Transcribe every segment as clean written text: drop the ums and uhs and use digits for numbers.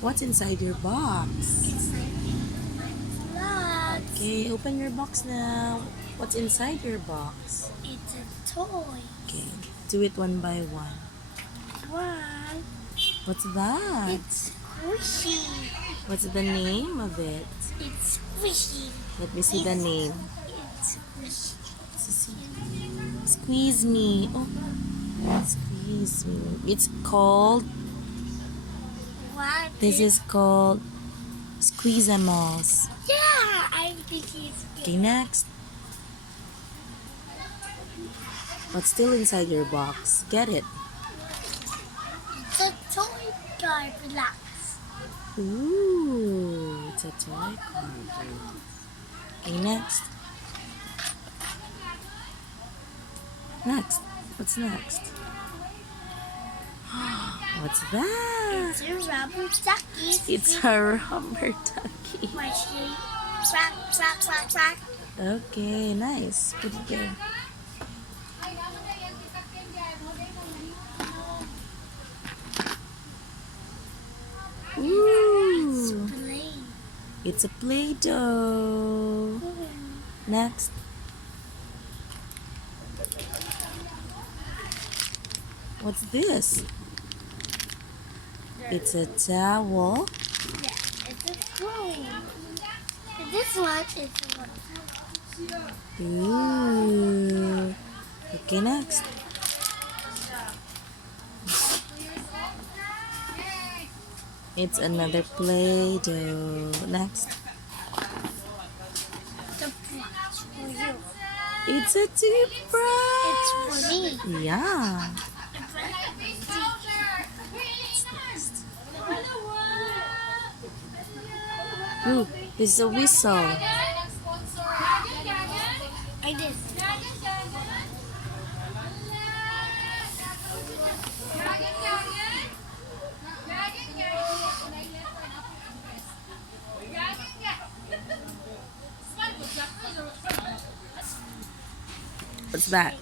What's inside your box? Lots. Okay, open your box now. What's inside your box? It's a toy. Okay, do it one by one. One. What's that? It's squishy. What's the name of it? It's squishy. Let me see the name. It's squishy. Squeeze me. Oh, squeeze me. It's called. What? This is called Squeezamos. Yeah, I think it's Okay, next. What's still inside your box? Get it. It's a toy car. Relax. Ooh, it's a toy car. Okay, next. Next. What's next? What's that? It's a rubber ducky. It's a rubber ducky. My shape. Slack, slack, slack, slack. Okay, nice. Put it there. Ooh, Play. it's a Play-Doh. Next. What's this? It's a towel. Yeah, it's a phone. And this one is one. Ooh. Okay, next. It's another Play-Doh. Next. The brush for you. It's a toothbrush. It's for me. Yeah. Ooh, this is a whistle. Like this. What's that?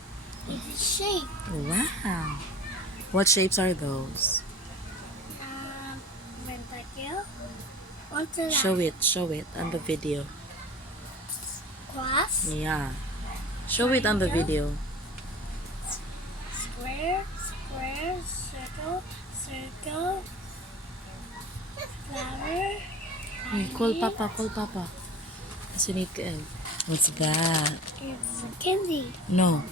It's a shape. Wow. What shapes are those? Pentacle. What's that? Show it on the video. Cross. Yeah. Show it on the video. Square. Square. Circle. Circle. Flower. Call Papa, call Papa. What's that? It's a candy. No,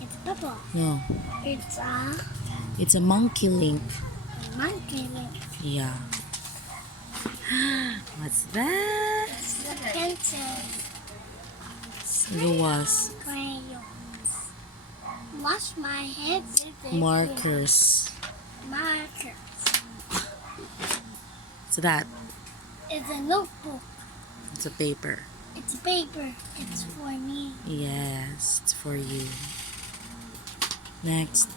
It's purple. no. It's a monkey link. Monkey link. Yeah. What's that? It's a pencil. Luwas. Crayons. Wash my head with Markers. marker. What's that? It's a notebook. It's a paper. It's paper. It's for me. Yes, it's for you. Next.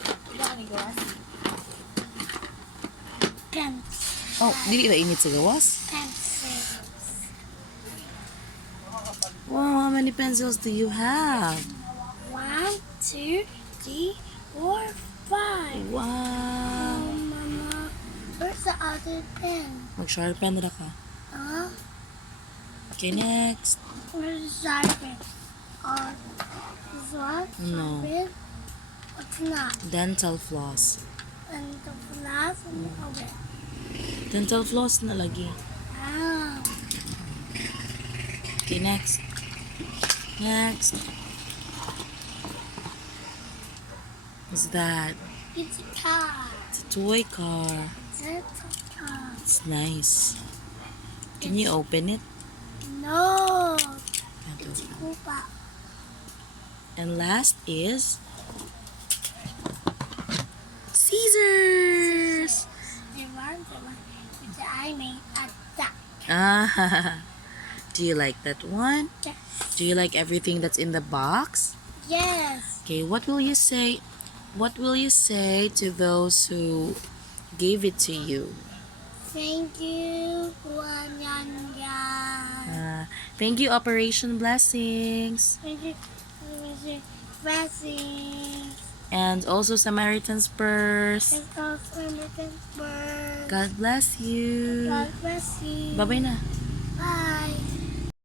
Pens. Oh, dili ba init sa gawas? Pencils. Wow, how many pencils do you have? 1, 2, 3, 4, 5. Wow. Mama, where's the other pen? Mag-sharpen na ka. Huh? Okay, next. Where's the sharpen? This one? No. Sharpen? What's not? Dental floss. And the glass and over. Dental floss na lagi. Ah. Okay, next. Next. What's that? It's a car. It's a toy car. It's a car. It's nice. Can you open it? No. It's Koopa. And last is scissors. The one with the eye made a duck. Ah, do you like that one? Yes. Do you like everything that's in the box? Yes. Okay, what will you say? What will you say to those who gave it to you? Thank you, Wanyanga. Thank you, Operation Blessings. Thank you, Blessings. And also Samaritan's Purse. And also Samaritan Purse. God bless you. God bless you. Bye-bye na. Bye.